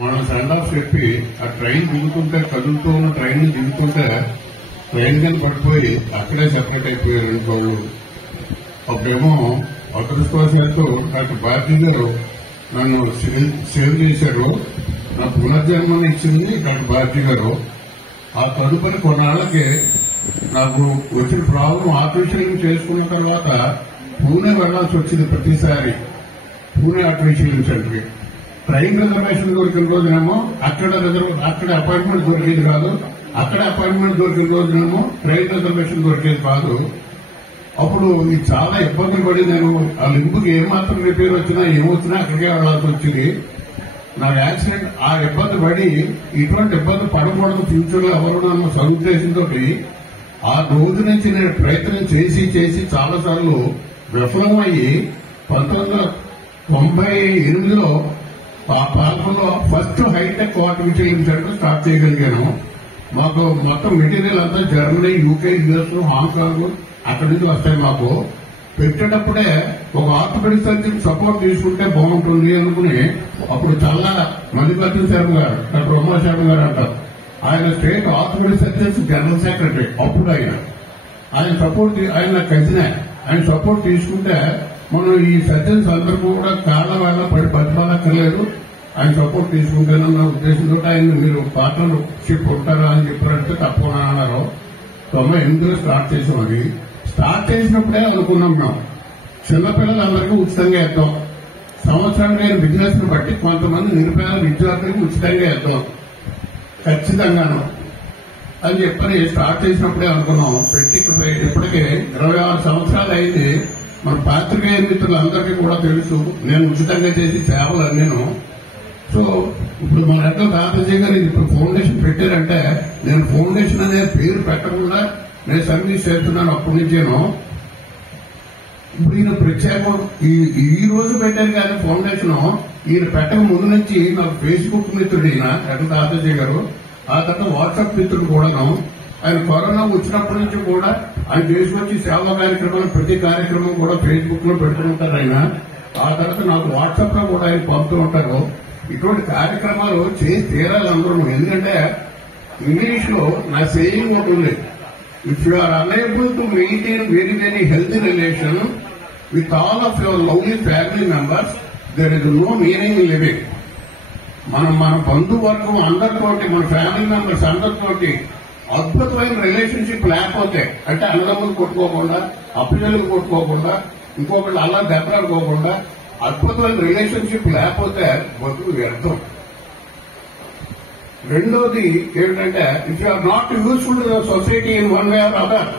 మనం send off చెప్పి ఆ ట్రైన్ దిగుతుంటే కదులుతూ ఉన్న ట్రైన్ దిగుతుంటే ట్రైన్ కానీ పడిపోయి అక్కడే సెపరేట్ అయిపోయారు రెండు వాళ్ళు. అప్పుడేమో అదృష్టవశాత్తు డాక్టర్ భారతి గారు నన్ను సేవ్ చేశారు. నా పునర్జన్మని ఇచ్చింది డాక్టర్ భారతి గారు. ఆ తదుపరి కొన్నాళ్ళకి నాకు వచ్చిన ప్రాబ్లం ఆపరేషన్ చేసుకున్న తర్వాత పూణే వెళ్లాల్సి వచ్చింది. ప్రతిసారి పూణే ఆపరేషన్ సెంటర్కి ట్రైన్ రిజర్వేషన్ దొరికిన రోజునేమో అక్కడ అపాయింట్మెంట్ దొరికేది కాదు, అక్కడ అపాయింట్మెంట్ దొరికిన రోజునేమో ట్రైన్ రిజర్వేషన్ దొరికేది కాదు. అప్పుడు ఇది చాలా ఇబ్బందులు పడి నేను ఆ లింపుకి ఏమాత్రం రిపేర్ వచ్చినా ఏమొచ్చినా అక్కడికే వెళ్లాల్సి వచ్చింది. నా యాక్సిడెంట్ ఆ ఇబ్బంది పడి ఇటువంటి ఇబ్బంది పడకూడదు ఫ్యూచర్ లో ఎవరు నన్ను సదుద్దేశంతో ఆ రోజు నుంచి నేను ప్రయత్నం చేసి చాలాసార్లు విఫలమయ్యి 1998లో ఆ పాలనలో first hitech artificial centre start చేయగలిగాను. మాకు మొత్తం మెటీరియల్ అంతా జర్మనీ, యూకే, యుఎస్, హాంకాంగ్ అక్కడి నుంచి వస్తాయి. మాకు పెట్టేటప్పుడే ఒక ఆర్థోపెడిక్ సర్జన్ సపోర్ట్ తీసుకుంటే బాగుంటుంది అనుకుని అప్పుడు చాలా మల్లికార్జున శర్మ గారు, డాక్టర్ ఉమాశర్మ గారు అంటారు, ఆయన state orthopaedic surgeons general secretary. అప్పుడు ఆయన సపోర్ట్ ఆయన కలిసిన ఆయన సపోర్ట్ తీసుకుంటే మనం ఈ సర్జన్స్ అందరూ కూడా కాళ్ళ వేళ పడి బతిమాలక్కర్లేదు. ఆయన సపోర్ట్ తీసుకుంటానన్న ఉద్దేశంతో ఆయన మీరు పార్ట్నర్షిప్ ఉంటారా అని చెప్పారంటే తప్పకుండా అన్నారు. 98లో స్టార్ట్ చేసాం. అది స్టార్ట్ చేసినప్పుడే అనుకున్నాం మేము చిన్నపిల్లలందరికీ ఉచితంగా ఇద్దాం, సంవత్సరానికి అయిన బిజినెస్ ని బట్టి కొంతమంది నిరుపేద విద్యార్థులకు ఉచితంగా ఇద్దాం ఖచ్చితంగాను అని చెప్పని స్టార్ట్ చేసినప్పుడే అనుకున్నాం. పెట్టి ఇప్పటికే 26 సంవత్సరాలు అయింది. మన పాత్రికేయ మిత్రులందరికీ కూడా తెలుసు నేను ఉచితంగా చేసి సేవలు నేను. సో ఇప్పుడు మన ఎట్లా దాదాజీ గారు ఇప్పుడు ఫౌండేషన్ పెట్టారంటే నేను ఫౌండేషన్ అనే పేరు పెట్టకుండా నేను సర్వీస్ చేస్తున్నాను అప్పటి నుంచేను. ఇప్పుడు ఈయన ప్రత్యేకం ఈ రోజు పెట్టారు కానీ ఫౌండేషన్ ఈయన పెట్టక ముందు నుంచి నాకు ఫేస్బుక్ మిత్రుడు ఈయన ఎట్లా దాదాజీ గారు, ఆ తర్వాత వాట్సాప్ మిత్రుడు కూడాను. ఆయన కరోనా వచ్చినప్పటి నుంచి కూడా ఆయన తీసుకొచ్చి సేవా కార్యక్రమాలు ప్రతి కార్యక్రమం కూడా ఫేస్బుక్ లో పెడుతుంటారు ఆయన. ఆ తర్వాత నాకు వాట్సాప్ లో కూడా ఆయన పంపుతూ ఉంటారు. ఇటువంటి కార్యక్రమాలు చేసి తీరాలి అందరూ. ఎందుకంటే ఇంగ్లీష్ లో నా సేయింగ్ ఒకటి ఉంది, if you are unable to maintain very healthy relation with all of your lovely family members there is no meaning in living. మన బంధువర్గం అందరితోటి, మన ఫ్యామిలీ మెంబర్స్ అందరితోటి అద్భుతమైన రిలేషన్షిప్ లేకపోతే, అంటే అన్నదమ్ములు కొట్టుకోకుండా, అప్పచెల్లులు కొట్టుకోకుండా, ఇంకొకళ్ళు అలా దెబ్బలాడుకోకుండా అద్భుతమైన రిలేషన్షిప్ లేకపోతే బతుకు వ్యర్థం. రెండోది ఏమిటంటే if you are not useful to the society in one way or other,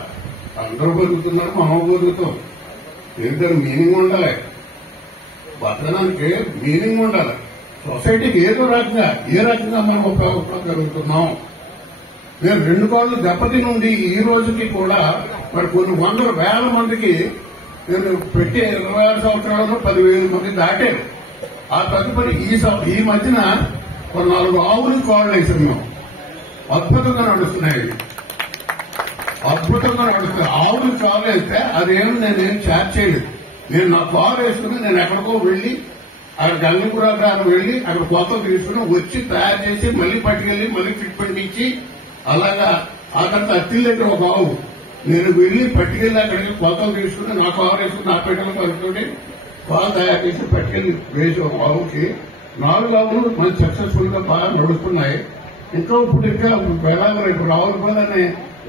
అందరూ బతుకుతున్నారు, మనం బతుకుతాం. ఎందుకంటే మీనింగ్ ఉండాలి, బతకడానికి మీనింగ్ ఉండాలి. సొసైటీకి ఏ రకంగా మనం ఉపయోగపడగలుగుతున్నాం. నేను 2 కోట్ల దెబ్బతి నుండి ఈ రోజుకి కూడా మరి కొన్ని వందల వేల మందికి నేను పెట్టే 26 సంవత్సరాలలో 10,000 మంది దాటారు. ఆ తదుపరి ఈ మధ్యన 4 ఆవులు కాళ్ళు వేసాం మేము. అద్భుతంగా నడుస్తున్నాయి, అద్భుతంగా నడుస్తున్నాయి. ఆవులు కాళ్ళు వేస్తే అదేమి నేనేం చార్జ్ చేయలేదు. నేను నా కారు వేసుకుని నేను ఎక్కడికో వెళ్లి అక్కడ గంగపురం వెళ్లి అక్కడ కొత్త తీసుకుని వచ్చి తయారు చేసి మళ్లీ పట్టుకెళ్లి మళ్లీ ట్రీట్మెంట్ ఇచ్చి అలాగా. ఆ తర్వాత అత్తిల్ దగ్గర ఒక ఆవు నేను వెళ్లి పట్టుకెళ్లి అక్కడికి కొత్తలు తీసుకుని నా కారు వేసుకుని నా పెట్టెలు కలుపుతుంటే పాలు తయారు చేసి పట్టుకెళ్లి వేసి ఒక ఆవుకి 4 ఆవులు మంచి సక్సెస్ఫుల్ గా బాగా నడుస్తున్నాయి. ఇంకా ఇంకా వెళ్ళాలి. రేపు రావులపోదని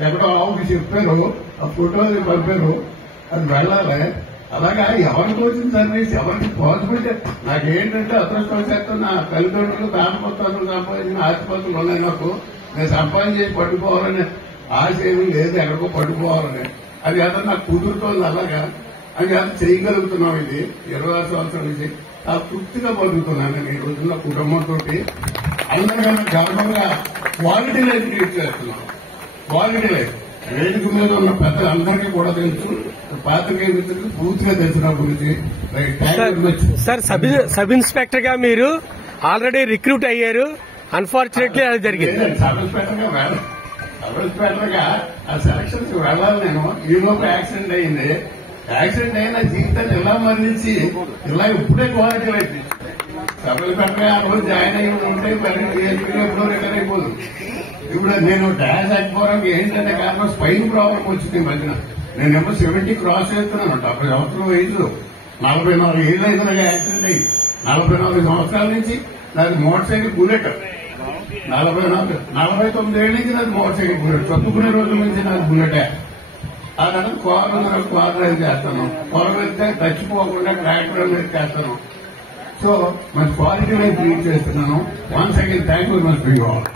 ఎక్కడో ఆవుకి చెప్పారు, ఆ ఫోటోలు పంపారు, అది వెళ్ళాలి. అలాగా ఎవరికి వచ్చిన సర్వీస్ ఎవరికి పాసిబిలిటీ. నాకేంటంటే అదృష్టవశాత్తు నా తల్లిదండ్రులు దానపత్రాలు సంపాదించిన ఆస్తిపత్రులు ఉన్నాయి. నాకు నేను సంపాదించేసి పట్టుకోవాలని ఆశ ఏమీ లేదు, ఎక్కడికో పట్టుకోవాలని. అది అతను నాకు కుదురుతోంది. అలాగా అది అది చేయగలుగుతున్నాం. ఇది 26 సంవత్సరాల నుంచి చాలా తృప్తిగా బతుకుతున్నాను నేను ఈ రోజుల్లో కుటుంబంతో. అందరికన్నా గర్వంగా క్వాలిటీ లైఫ్ లీడ్ చేస్తున్నాం. క్వాలిటీ లైఫ్ వేదిక మీద ఉన్న పెద్దలందరికీ కూడా తెలుసు, పాత్రికేయ మిత్రులకు పూర్తిగా తెలిసిన గురించి. సార్, సబ్ ఇన్స్పెక్టర్ గా మీరు ఆల్రెడీ రిక్రూట్ అయ్యారు. అన్ఫార్చునేట్లీ అది జరిగింది. సబ్ ఇన్స్పెక్టర్ గా ఆ సెలక్షన్స్ వెళ్ళాలి నేను. ఈ లోపు యాక్సిడెంట్ అయింది. యాక్సిడెంట్ అయిన జీవితాన్ని ఇలా మరణించి ఇలా ఇప్పుడే క్వాలిటీ లైఫ్ సభలు పెట్టగా ఆ రోజు జాయిన్ అయ్యి ఉంటే మరి ఎప్పుడో రిటర్న్ అయిపోదు. ఇప్పుడు నేను డాష్ అయిపోవడానికి ఏంటంటే కారణం స్పైన్ ప్రాబ్లం వచ్చింది ఈ మధ్యన. నేనేమో 70 క్రాస్ చేస్తున్నాను. 70 సంవత్సరం ఏజ్ 44 ఏళ్ళు అయిపోయినాగా యాక్సిడెంట్ అయ్యి 44 సంవత్సరాల నుంచి నాది మోటార్ సైకిల్ బుల్లెట్. 49 ఏళ్ళ నుంచి నాది మోటార్ సైకిల్ బుల్లెట్. చదువుకునే రోజుల నుంచి నాది బుల్లెటే. ఆ తర్వాత కార్ డ్రైవ్ చేస్తాను. కార్ వెళ్తే చచ్చిపోకుండా ట్రాక్టర్ మీద చేస్తాను. సో మంచి క్వాలిటీ నేను ట్రీట్ చేస్తున్నాను. Once again thank you much for you all.